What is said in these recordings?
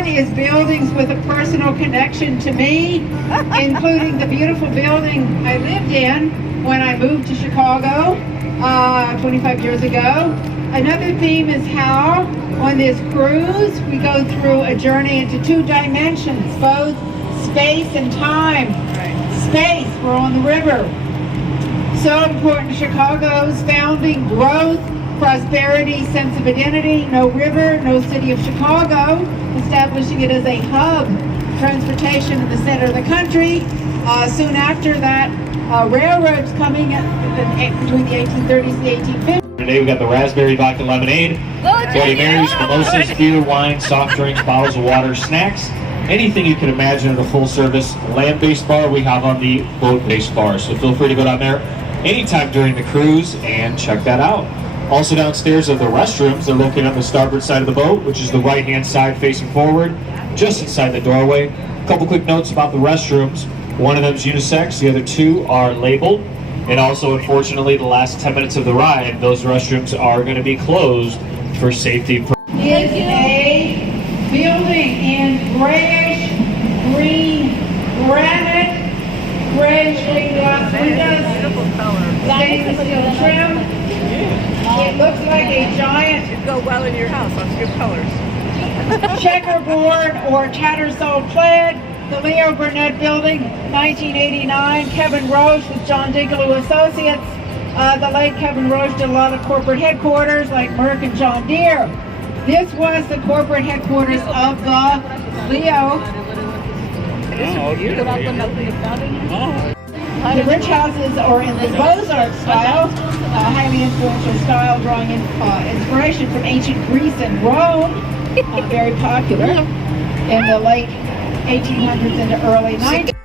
one is buildings with a personal connection to me, including the beautiful building I lived in when I moved to Chicago 25 years ago. Another theme is how on this cruise we go through a journey into two dimensions, both space and time. Space, we're on the river. So important to Chicago's founding, growth, prosperity, sense of identity. No river, no city of Chicago, establishing it as a hub, transportation in the center of the country. Soon after that, railroads coming between the 1830s and the 1850s. Today we've got the raspberry vodka lemonade, Bloody Marys, mimosas, beer, wine, soft drinks, bottles of water, snacks, anything you can imagine at a full-service land-based bar we have on the boat-based bar. So feel free to go down there anytime during the cruise and check that out. Also downstairs are the restrooms. They're located on the starboard side of the boat, which is the right-hand side facing forward, just inside the doorway. A couple quick notes about the restrooms. One of them is unisex, the other two are labeled. And also, unfortunately, the last 10 minutes of the ride, those restrooms are going to be closed for safety. Is a building in grayish-green granite, grayish-green glass windows, stainless steel trim. It looks like a giant. It'd go well in your house on your colors. Checkerboard or Tattersall plaid. The Leo Burnett Building, 1989. Kevin Roche with John Digglew Associates. The late Kevin Roche did a lot of corporate headquarters like Merck and John Deere. This was the corporate headquarters of the Leo. The rich houses are in this Beaux-Arts style, highly influential style, drawing inspiration from ancient Greece and Rome, very popular in the late 1800s into early 90s.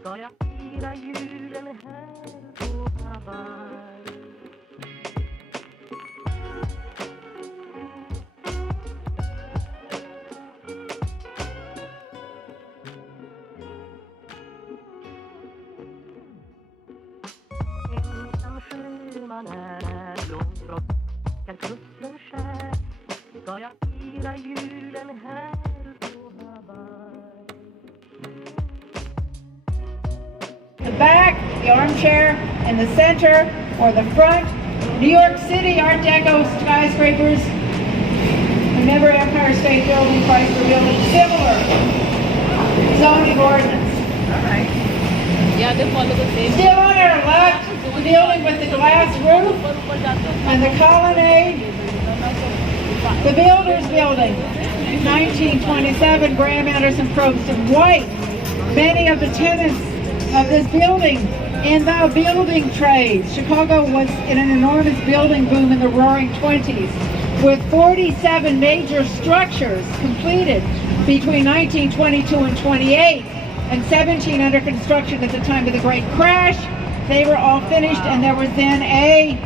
Ska jag fira julen här på Hawaii? Ensam sjöman är långt från kan kusten skär. Ska jag fira julen här på Hawaii? The back, the armchair, and the center, or the front. New York City Art Deco skyscrapers. Remember Empire State Building, Chrysler Building, similar zoning ordinance. All right. Yeah, they follow the same. Still on our left, the building with the glass roof and the colonnade. The Builders Building, 1927, Graham Anderson Probst in white. Many of the tenants of this building in the building trades. Chicago was in an enormous building boom in the roaring 20s, with 47 major structures completed between 1922 and 28, and 17 under construction at the time of the Great Crash. They were all finished, and there was then a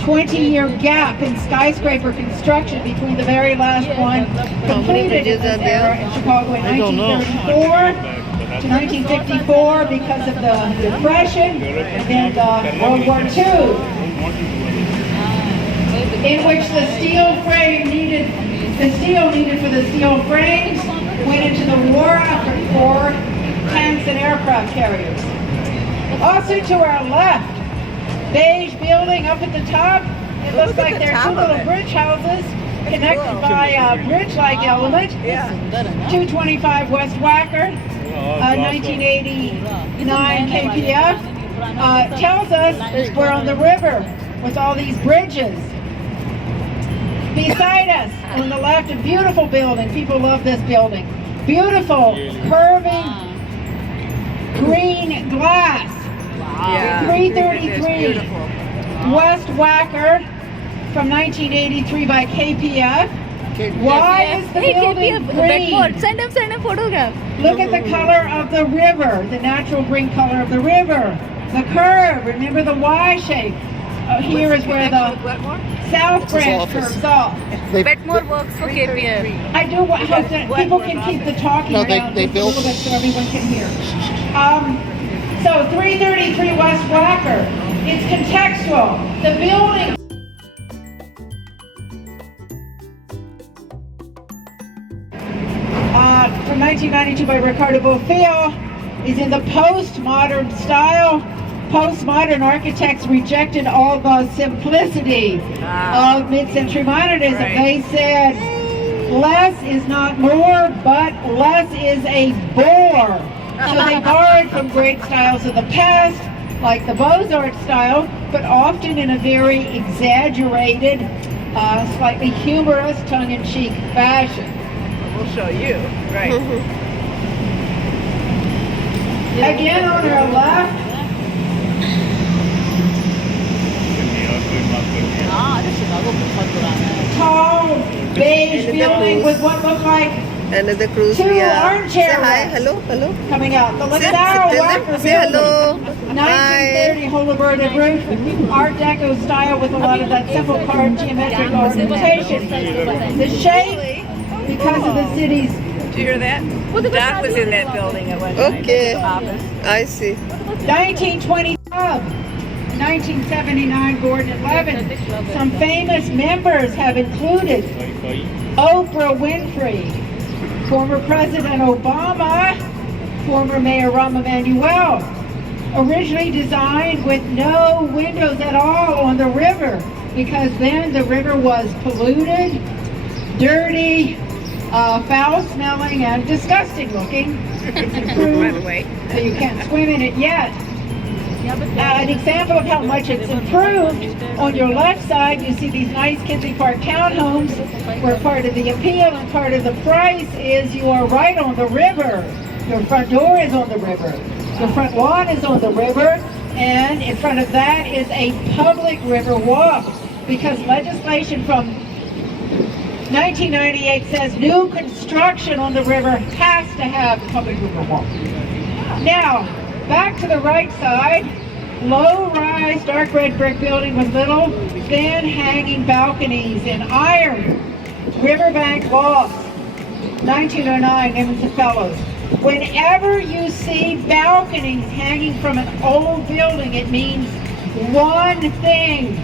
20-year gap in skyscraper construction between the very last one completed in this era in Chicago in 1934 to 1954 because of the Depression and World War II, in which the steel frame needed for the steel frames went into the war after for tanks and aircraft carriers. Also to our left, beige building up at the top. It looks like there are two little bridge houses connected by a bridge-like element. 225 West Wacker, 1989 KPF. Tells us we're on the river with all these bridges. Beside us, on the left, a beautiful building. People love this building. Beautiful, curving, green glass. Yeah. 333 West Wacker from 1983 by KPF. Why is the building green? Send him photograph. Look at the color of the river, the natural green color of the river. The curve, remember the Y shape. Here is where the South Branch curves off. Wetmore works for KPF. I do hope that people can keep the talking No, down they just a little bit so everyone can hear. So 333 West Wacker, it's contextual. The building from 1992 by Ricardo Bofill is in the postmodern style. Postmodern architects rejected all the simplicity of mid-century modernism. They said, less is not more, but less is a bore. So they borrowed from great styles of the past, like the Beaux-Arts style, but often in a very exaggerated, slightly humorous, tongue-in-cheek fashion. We'll show you. Right. Again, on our left, tall, beige building with what look like Another cruise. two armchair Say hi. rows Hello. Hello. coming out. The Sit, LaSalle sit, Wacker say hello. building. 1930 holoverted roof, Art Deco style with a lot of that simple carved geometric ornamentation. The shape, because of the city's. Did you hear that? Dot was in that building at one time. Okay. Office. I see. 1920 club, 1979 Gordon 11. Some famous members have included Oprah Winfrey, former President Obama, former Mayor Rahm Emanuel. Originally designed with no windows at all on the river, because then the river was polluted, dirty, foul-smelling, and disgusting-looking. It's improved, By the way. so you can't swim in it yet. An example of how much it's improved, on your left side you see these nice Kinsey Park townhomes, where part of the appeal and part of the price is you are right on the river. Your front door is on the river. Your front lawn is on the river, and in front of that is a public river walk, because legislation from 1998 says new construction on the river has to have a public river walk. Now, back to the right side, low-rise dark red brick building with little thin hanging balconies in iron, riverbank loft, 1909, Nimitz and Fellows. Whenever you see balconies hanging from an old building, it means one thing.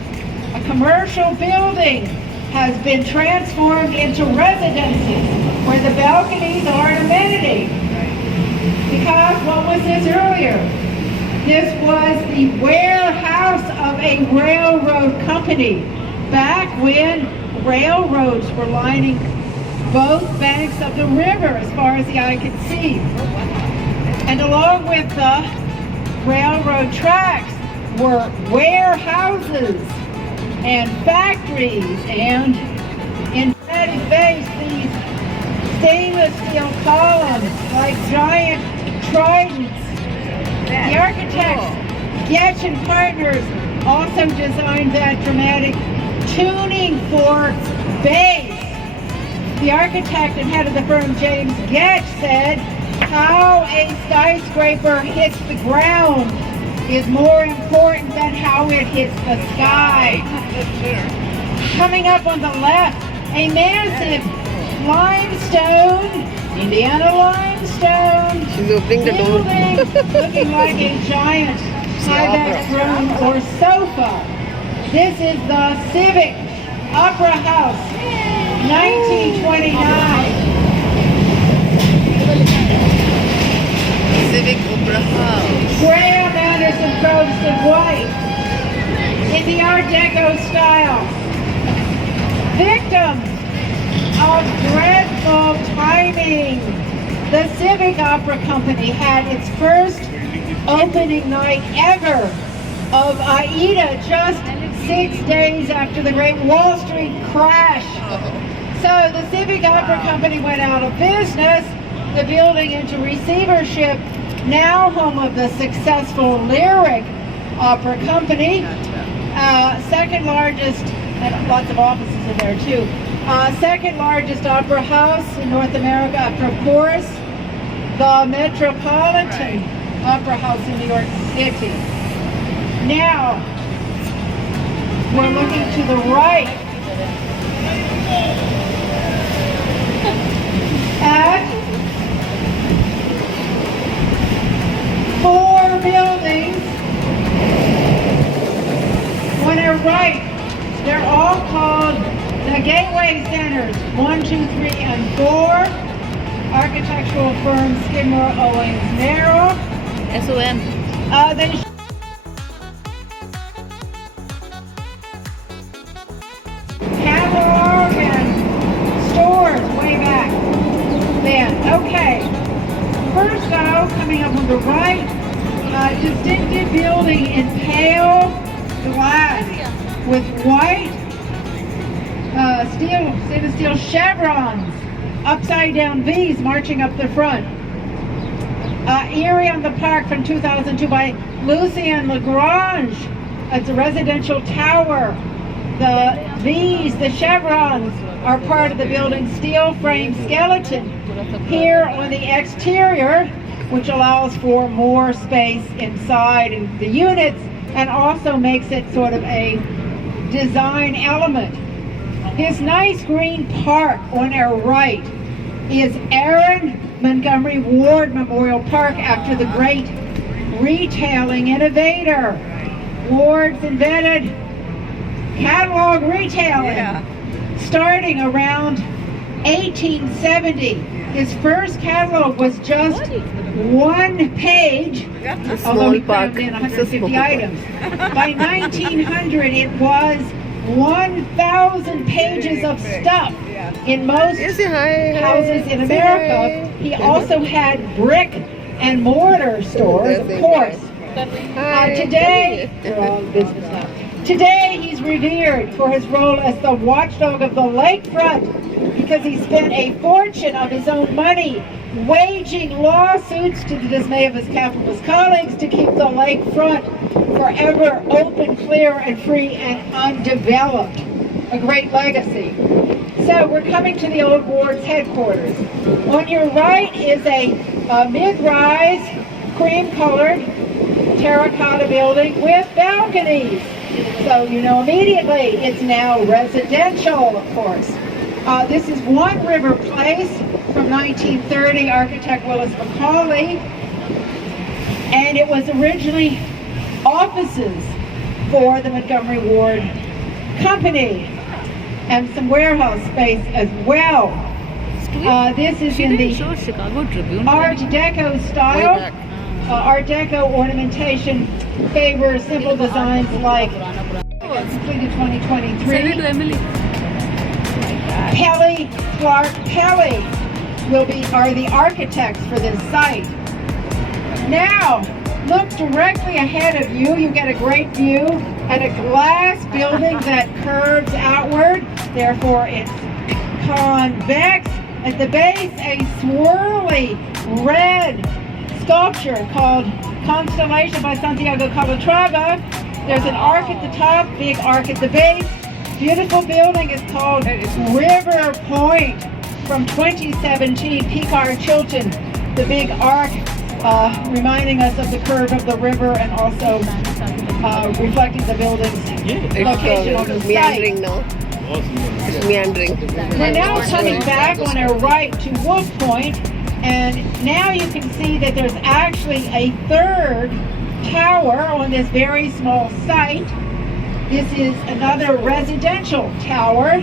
A commercial building has been transformed into residences where the balconies are an amenity. Because what was this earlier? This was the warehouse of a railroad company back when railroads were lining both banks of the river as far as the eye could see. And along with the railroad tracks were warehouses and factories, and in Patty Base these stainless steel columns like giant tridents. The architects, Getch and Partners, also designed that dramatic tuning for bass. The architect and head of the firm, James Getch, said, how a skyscraper hits the ground is more important than how it hits the sky. Coming up on the left, a massive limestone, Indiana limestone, She's opening the door. building looking like a giant high-back throne or sofa. This is the Civic Opera House, 1929. in white in the Art Deco style. Victims of dreadful timing. The Civic Opera Company had its first opening night ever of Aida just 6 days after the great Wall Street crash. So the Civic Opera Company went out of business, the building into receivership, now home of the successful Lyric Opera Company, second largest, and lots of offices in there too, second largest opera house in North America after, of course, the Metropolitan Opera House in New York City. Now, we're looking to the right at 4 buildings. On our right, they're all called the Gateway Centers, 1, 2, 3, and 4. Architectural firm Skidmore, Owings, Merrill. SOM. They catalog and stores way back then. Okay. First though, coming up on the right, distinctive building in pale glass with white stainless steel chevrons, upside down V's marching up the front. Erie on the Park from 2002 by Lucien Lagrange. It's a residential tower. The V's, the chevrons, are part of the building's steel frame skeleton. Here on the exterior, which allows for more space inside and the units, and also makes it sort of a design element. This nice green park on our right is Aaron Montgomery Ward Memorial Park, after the great retailing innovator. Ward's invented catalog retailing, starting around 1870. His first catalog was just 1 page, although he crammed in 150 items. By 1900, it was 1,000 pages of stuff in most houses in America. He also had brick and mortar stores, of course. Today, they're all in business now. Today, he's revered for his role as the watchdog of the lakefront, because he spent a fortune of his own money waging lawsuits, to the dismay of his capitalist colleagues, to keep the lakefront forever open, clear, and free and undeveloped. A great legacy. So we're coming to the old Ward's headquarters. On your right is a mid-rise, cream-colored terracotta building with balconies. So you know immediately it's now residential, of course. This is One River Place from 1930, architect Willis Macaulay. And it was originally offices for the Montgomery Ward Company and some warehouse space as well. This is in the Chicago Tribune. Art Deco style. Art Deco ornamentation favors simple designs like completed 2023. Kelly Clark Kelly are the architects for this site. Now, look directly ahead of you. You get a great view at a glass building that curves outward. Therefore, it's convex. At the base, a swirly red sculpture called Constellation by Santiago Calatrava. There's an arc at the top, big arc at the base. Beautiful building is called River Point from 2017, Picard Chilton. The big arc reminding us of the curve of the river and also reflecting the building's location on the meandering site. now. It's meandering. We're now coming back on our right to Wolf Point, and now you can see that there's actually a third tower on this very small site. This is another residential tower,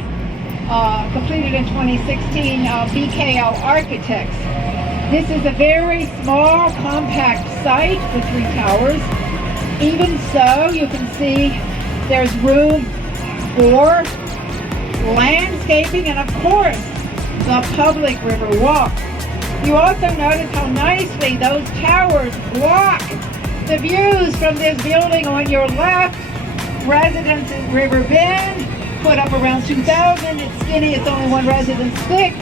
completed in 2016, BKL Architects. This is a very small, compact site with 3 towers. Even so, you can see there's room for landscaping and, of course, the public river walk. You also notice how nicely those towers block the views from this building on your left. Residence at River Bend, put up around 2000. It's skinny, it's only one residence thick.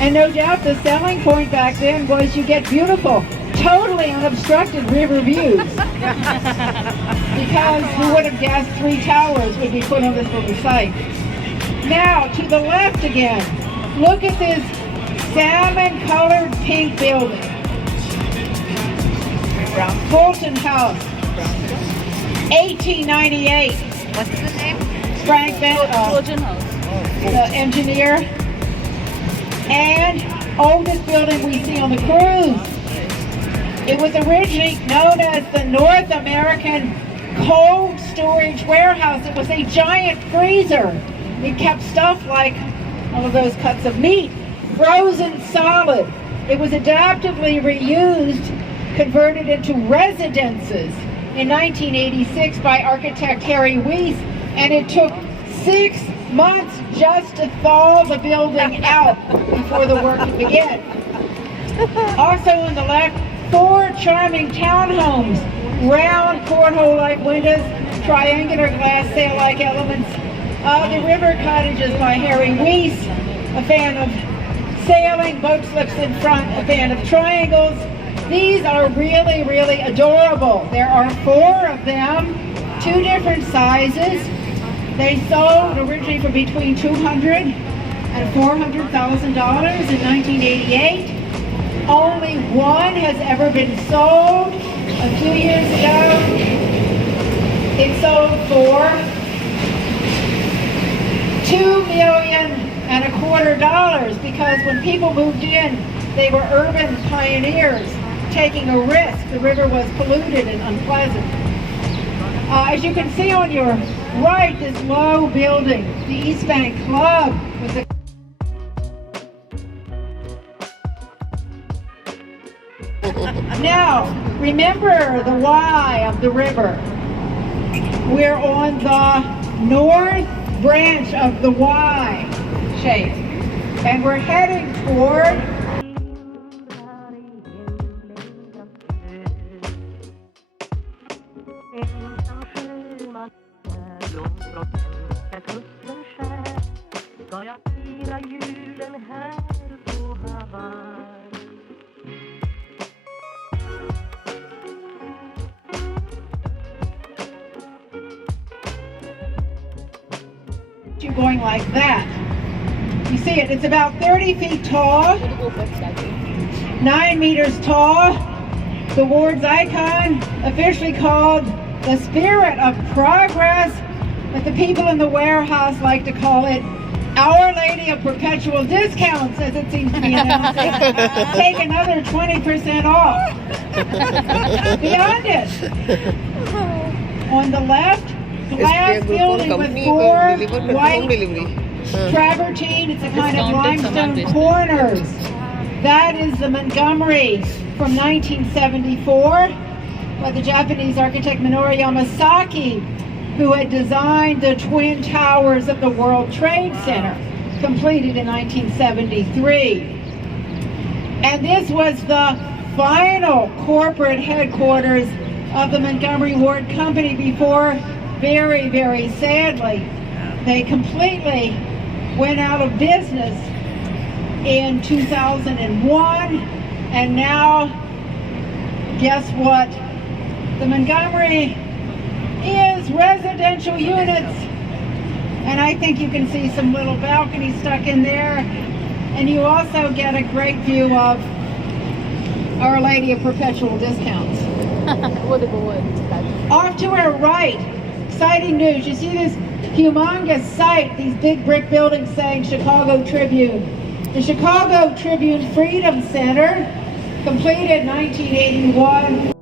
And no doubt the selling point back then was you get beautiful, totally unobstructed river views. Because who would have guessed 3 towers would be put on this little site. Now, to the left again, look at this salmon-colored pink building. Fulton House, 1898. What's the name? Frank Bennett, the engineer. And oldest building we see on the cruise. It was originally known as the North American Cold Storage Warehouse. It was a giant freezer. It kept stuff like all of those cuts of meat, frozen solid. It was adaptively reused, converted into residences in 1986 by architect Harry Weiss, and it took 6 months just to thaw the building out before the work could begin. Also on the left, 4 charming townhomes, round porthole-like windows, triangular glass sail-like elements. The River Cottages by Harry Weiss, a fan of sailing, boat slips in front, a fan of triangles. These are really, really adorable. There are 4 of them, 2 different sizes. They sold originally for between $200,000 and $400,000 in 1988. Only one has ever been sold. A few years ago, it sold for $2,250,000 because when people moved in, they were urban pioneers taking a risk. The river was polluted and unpleasant. As you can see on your right, this low building, the East Bank Club with the Now, remember the Y of the river. We're on the north branch of the Y shape, and we're heading toward you going like that. You see it, it's about 30 feet tall, 9 meters tall. The ward's icon, officially called the Spirit of Progress, but the people in the warehouse like to call it Our Lady of Perpetual Discounts, as it seems to be announcing. Take another 20% off. Beyond it, on the left, glass building with 4 white travertine. It's a kind of limestone corners. That is the Montgomery from 1974 by the Japanese architect Minoru Yamasaki, who had designed the Twin Towers of the World Trade Center, completed in 1973. And this was the final corporate headquarters of the Montgomery Ward Company before, very, very sadly, they completely went out of business in 2001. And now, guess what? The Montgomery is residential units. And I think you can see some little balconies stuck in there. And you also get a great view of Our Lady of Perpetual Discounts. Off to our right, exciting news. You see this humongous site, these big brick buildings saying Chicago Tribune. The Chicago Tribune Freedom Center, completed 1981.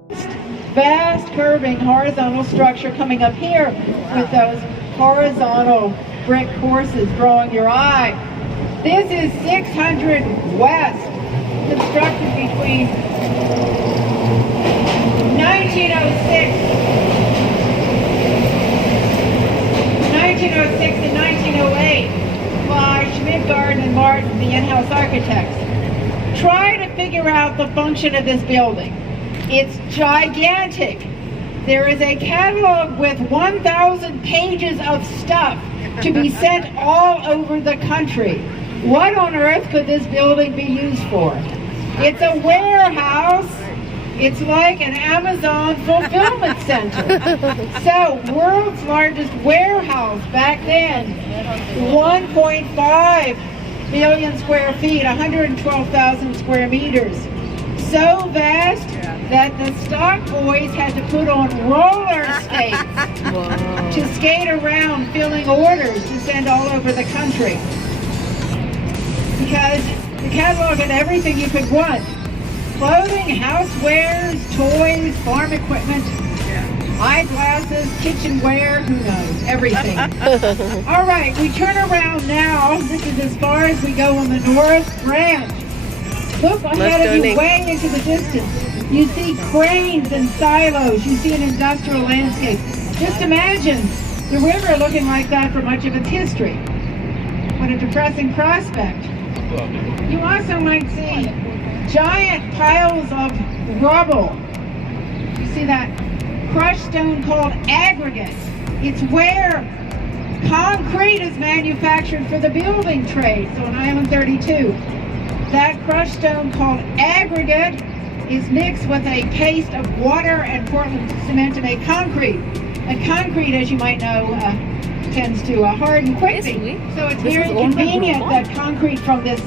Vast curving horizontal structure coming up here with those horizontal brick courses drawing your eye. This is 600 West, constructed between 1906 1906 and 1908 by Schmidt, Garden, and Martin, the in-house architects. Try to figure out the function of this building. It's gigantic. There is a catalog with 1,000 pages of stuff to be sent all over the country. What on earth could this building be used for? It's a warehouse. It's like an Amazon fulfillment center. So, world's largest warehouse back then, 1.5 million square feet, 112,000 square meters. So vast that the stock boys had to put on roller skates to skate around filling orders to send all over the country. Because the catalog had everything you could want. Clothing, housewares, toys, farm equipment, eyeglasses, kitchenware, who knows, everything. All right, we turn around now. This is as far as we go on the North Branch. Look ahead of you, way into the distance. You see cranes and silos. You see an industrial landscape. Just imagine the river looking like that for much of its history. What a depressing prospect. You also might see giant piles of rubble. You see that crushed stone called aggregate. It's where concrete is manufactured for the building trade. So on Island 32, that crushed stone called aggregate is mixed with a paste of water and Portland cement to make concrete. And concrete, as you might know, tends to harden quickly. So it's very convenient that concrete from this